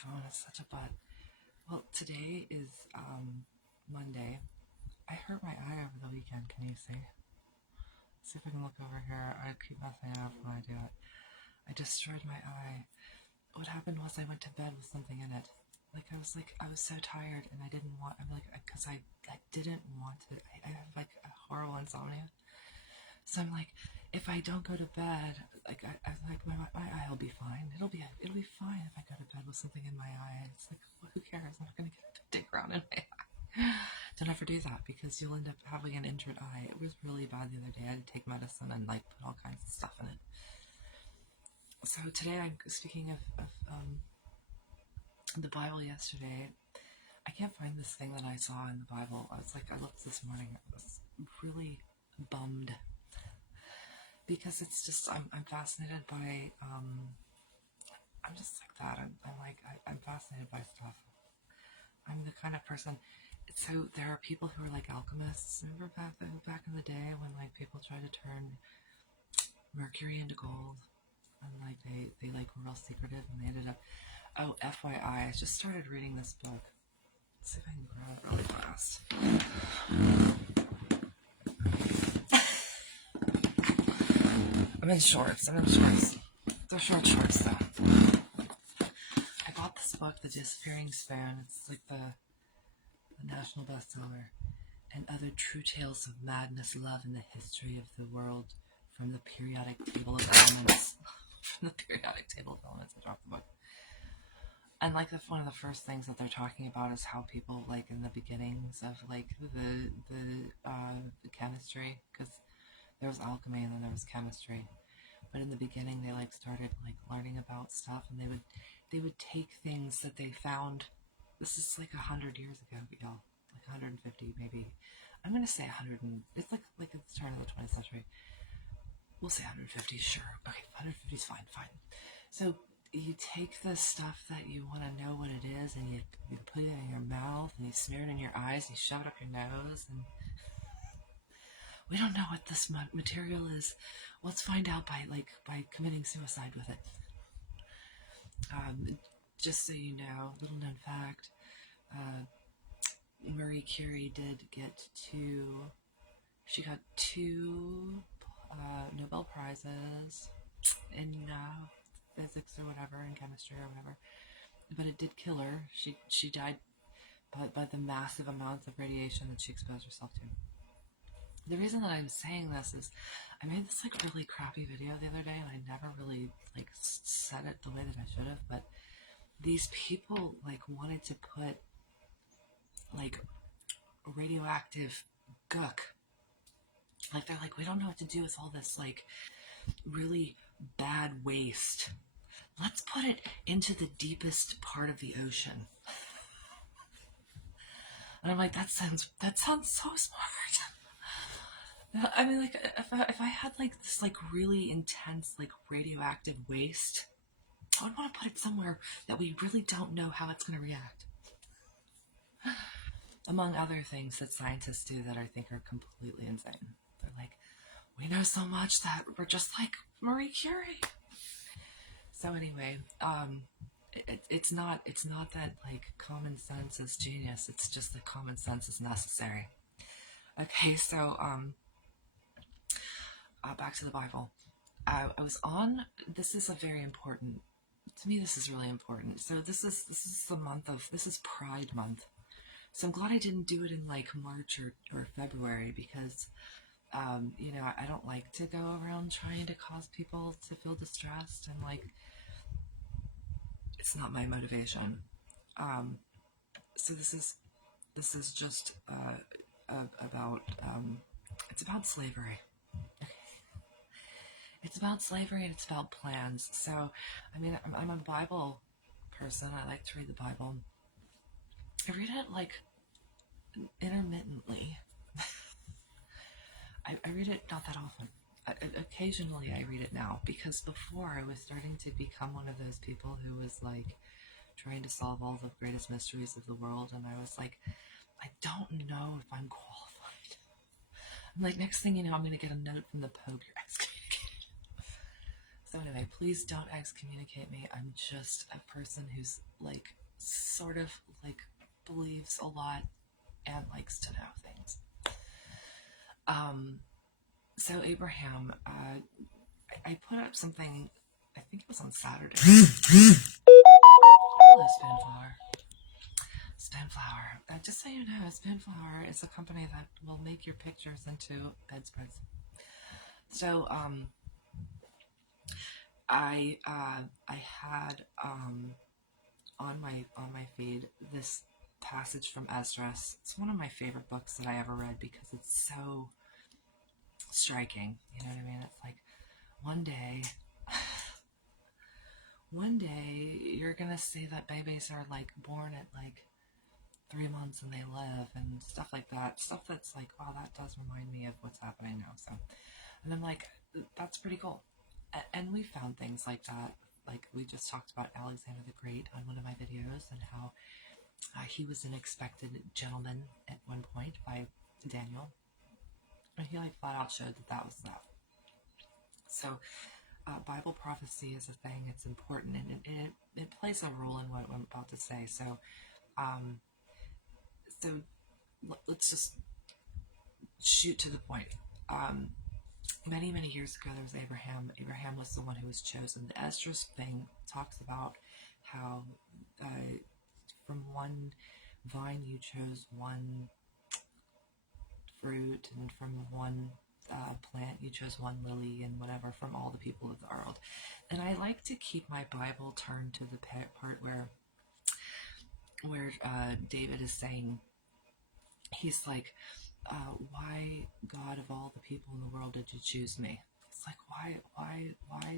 phone is such a butt. Well, today is Monday. I hurt my eye over the weekend. Can you see? See if I can look over here. I keep messing it up when I do it. I destroyed my eye. What happened was I went to bed with something in it. I was so tired and I didn't want. Because I didn't want to. I have like a horrible insomnia. So I'm like, if I don't go to bed, my eye will be fine. It'll be fine if I go to bed with something in my eye. It's like, well, who cares? I'm not gonna get to dig around in my eye. Don't ever do that because you'll end up having an injured eye. It was really bad the other day. I had to take medicine and like put all kinds of stuff in it. So today I'm speaking of the Bible yesterday. I can't find this thing that I saw in the Bible. I looked this morning. I was really bummed because it's just I'm fascinated by I'm just like that. I'm fascinated by stuff. I'm the kind of person. So there are people who are like alchemists. Remember back in the day when like people tried to turn mercury into gold, and like they like were real secretive, and they ended up. Oh, FYI, I just started reading this book. Let's see if I can grab it really fast. I'm in shorts. They're short shorts though. I bought this book, The Disappearing Spoon. It's like the national bestseller. And other true tales of madness, love, and the history of the world from the periodic table of elements. From the periodic table of elements, I dropped the book. And like one of the first things that they're talking about is how people like in the beginnings of like the chemistry, because there was alchemy and then there was chemistry. But in the beginning, they like started like learning about stuff, and they would take things that they found. This is like 100 years ago, y'all. Like 150, maybe. I'm gonna say 100. It's like at the turn of the 20th century. We'll say 150, sure. Okay, 150 is fine. So you take the stuff that you want to know what it is, and you put it in your mouth, and you smear it in your eyes, and you shove it up your nose, and we don't know what this material is. Let's find out by committing suicide with it. Just so you know, little known fact, Marie Curie did get she got two Nobel Prizes in physics or whatever, in chemistry or whatever, but it did kill her. She died by the massive amounts of radiation that she exposed herself to. The reason that I'm saying this is I made this like really crappy video the other day, and I never really like said it the way that I should have, but these people like wanted to put like radioactive gook. Like they're like, we don't know what to do with all this like really bad waste. Let's put it into the deepest part of the ocean. And I'm like, that sounds so smart. I mean, like, if I had like this like really intense like radioactive waste, I would want to put it somewhere that we really don't know how it's going to react. Among other things that scientists do that I think are completely insane. They're like, we know so much that we're just like Marie Curie. So anyway, it's not that like common sense is genius. It's just that common sense is necessary. Okay, so back to the Bible. I was on. This is a very important. To me, this is really important. So this is the month of. This is Pride Month. So I'm glad I didn't do it in like March or February because, I don't like to go around trying to cause people to feel distressed, and like, it's not my motivation. So this is just about it's about slavery. It's about slavery and it's about plans. So, I mean, I'm a Bible person. I like to read the Bible. I read it like intermittently. I read it not that often. Occasionally I read it now because before I was starting to become one of those people who was like trying to solve all the greatest mysteries of the world, and I was like, I don't know if I'm qualified. I'm like, next thing you know, I'm going to get a note from the Pope, you're excommunicated. So anyway, please don't excommunicate me. I'm just a person who's like sort of like believes a lot and likes to know things. So Abraham, I put up something, I think it was on Saturday. Hello, Spoonflower. Spoonflower. Just so you know, Spoonflower is a company that will make your pictures into bedspreads. So, I had on my feed this passage from Esdras. It's one of my favorite books that I ever read because it's so striking. You know what I mean? It's like one day you're gonna see that babies are like born at like 3 months and they live and stuff like that. Stuff that's like, wow, that does remind me of what's happening now. So, and I'm like, that's pretty cool. And we found things like that. Like we just talked about Alexander the Great on one of my videos and how he was an expected gentleman at one point by Daniel. And he like flat out showed that that was that. So Bible prophecy is a thing. It's important and it plays a role in what I'm about to say. So, so let's just shoot to the point. Many years ago, there was Abraham. Abraham was the one who was chosen. The Esdras thing talks about how from one vine you chose one fruit, and from one plant you chose one lily, and whatever, from all the people of the world. And I like to keep my Bible turned to the part where David is saying, he's like, why, God of all the people in the world, did you choose me? It's like, why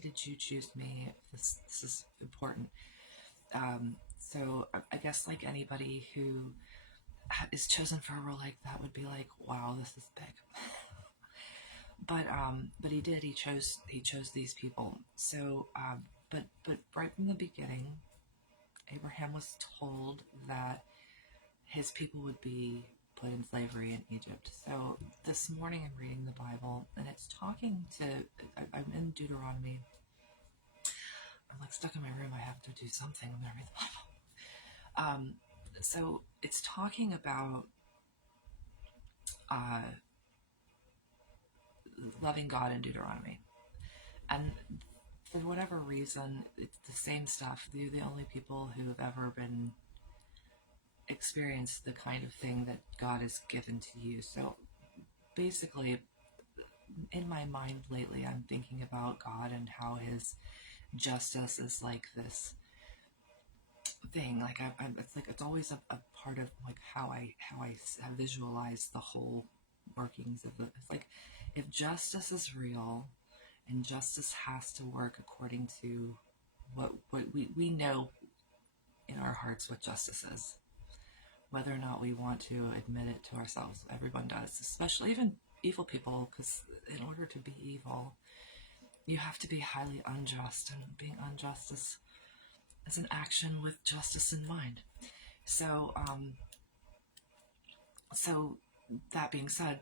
did you choose me? This is important. So I guess like anybody who is chosen for a role like that would be like, wow, this is big. But he did. He chose these people. So, but right from the beginning, Abraham was told that his people would be put in slavery in Egypt. So this morning I'm reading the Bible, and it's talking to, I'm in Deuteronomy. I'm like stuck in my room. I have to do something when I read the Bible. So it's talking about loving God in Deuteronomy. And for whatever reason, it's the same stuff. They're the only people who have ever been experienced the kind of thing that God has given to you. So basically, in my mind lately, I'm thinking about God and how his justice is like this thing. Like it's like it's always a part of like how I visualize the whole workings of it. It's like if justice is real and justice has to work according to what we know in our hearts what justice is, whether or not we want to admit it to ourselves. Everyone does, especially even evil people, because in order to be evil, you have to be highly unjust, and being unjust is an action with justice in mind. So, so that being said,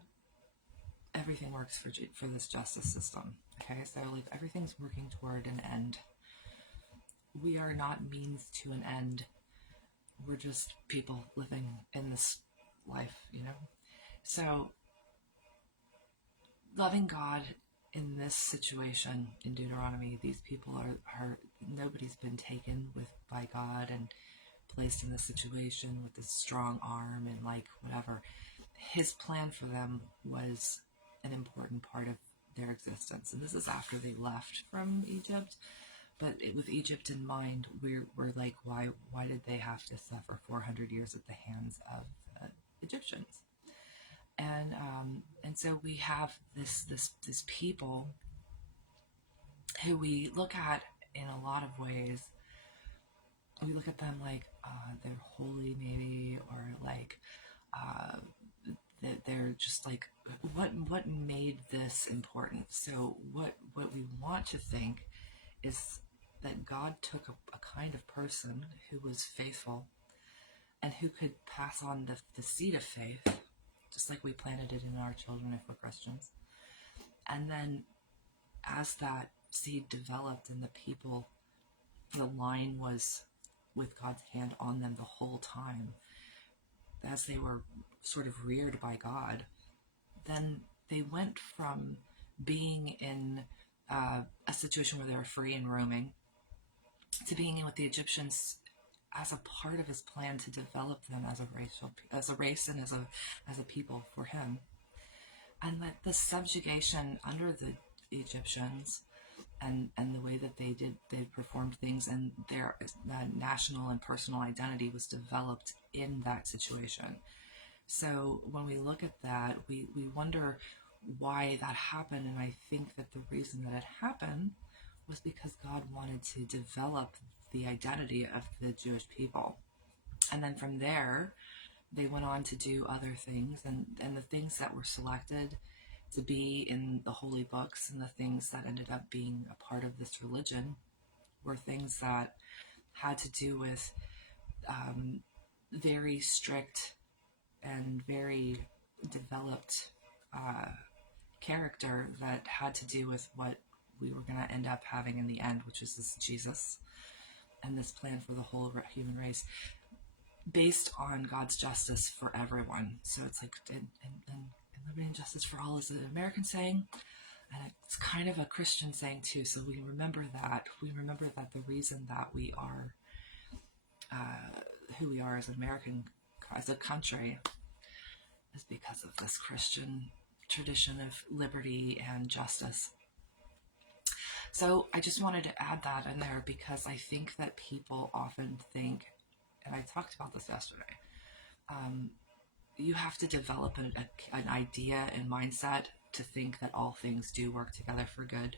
everything works for this justice system. Okay, so like everything's working toward an end. We are not means to an end. We're just people living in this life, you know? So, loving God in this situation in Deuteronomy, these people are nobody's been taken by God and placed in this situation with this strong arm and like whatever. His plan for them was an important part of their existence. And this is after they left from Egypt. But with Egypt in mind, we're like, why did they have to suffer 400 years at the hands of Egyptians? And so we have this people who we look at in a lot of ways. We look at them like they're holy, maybe, or like they're just like what made this important. So what we want to think is that God took a kind of person who was faithful and who could pass on the seed of faith, just like we planted it in our children if we're Christians. And then as that seed developed and the people, the line was with God's hand on them the whole time, as they were sort of reared by God, then they went from being in a situation where they were free and roaming to being in with the Egyptians as a part of his plan to develop them as a race and as a people for him. And that the subjugation under the Egyptians and the way that they performed things, and their national and personal identity was developed in that situation. So when we look at that, we wonder why that happened. And I think that the reason that it happened was because God wanted to develop the identity of the Jewish people. And then from there, they went on to do other things, and the things that were selected to be in the holy books and the things that ended up being a part of this religion were things that had to do with very strict and very developed character that had to do with what we were going to end up having in the end, which is this Jesus and this plan for the whole human race based on God's justice for everyone. So it's like, and liberty and justice for all is an American saying, and it's kind of a Christian saying too. So we remember that. We remember that the reason that we are who we are as an American, as a country, is because of this Christian tradition of liberty and justice. So I just wanted to add that in there because I think that people often think, and I talked about this yesterday, you have to develop an idea and mindset to think that all things do work together for good.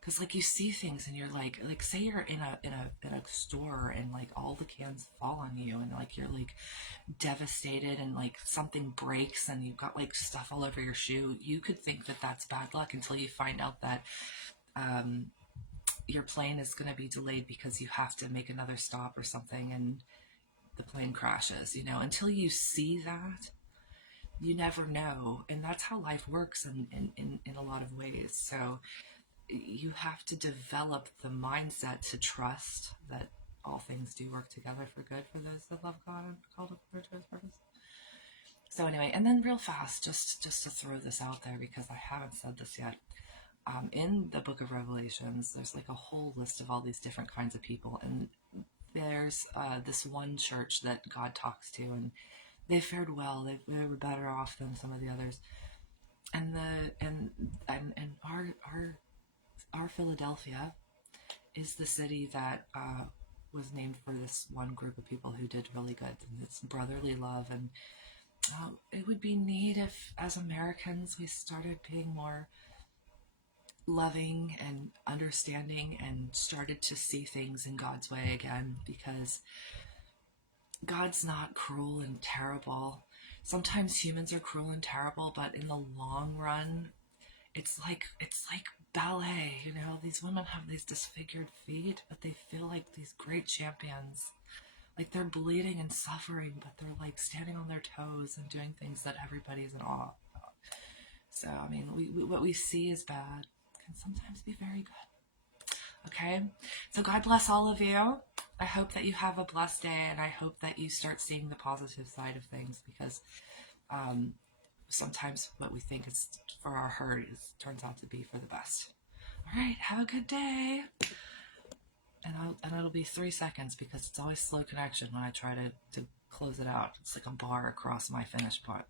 Because like you see things and you're like say you're in a store and like all the cans fall on you and like you're like devastated and like something breaks and you've got like stuff all over your shoe. You could think that that's bad luck until you find out that your plane is going to be delayed because you have to make another stop or something and the plane crashes. Until you see that, you never know. And that's how life works in a lot of ways. So you have to develop the mindset to trust that all things do work together for good for those that love God and called according to his purpose. So anyway, and then real fast, just to throw this out there because I haven't said this yet. In the book of Revelations, there's like a whole list of all these different kinds of people, and there's this one church that God talks to, and they fared well. They were better off than some of the others, and our Philadelphia is the city that was named for this one group of people who did really good, and it's brotherly love. And it would be neat if, as Americans, we started being more loving and understanding and started to see things in God's way again, because God's not cruel and terrible. Sometimes humans are cruel and terrible, but in the long run, it's like ballet. These women have these disfigured feet, but they feel like these great champions. Like they're bleeding and suffering, but they're like standing on their toes and doing things that everybody is in awe about. So, I mean, what we see is bad can sometimes be very good. Okay? So God bless all of you. I hope that you have a blessed day, and I hope that you start seeing the positive side of things, because sometimes what we think is for our hurt turns out to be for the best. All right, have a good day. And it'll be 3 seconds because it's always slow connection when I try to close it out. It's like a bar across my finished part.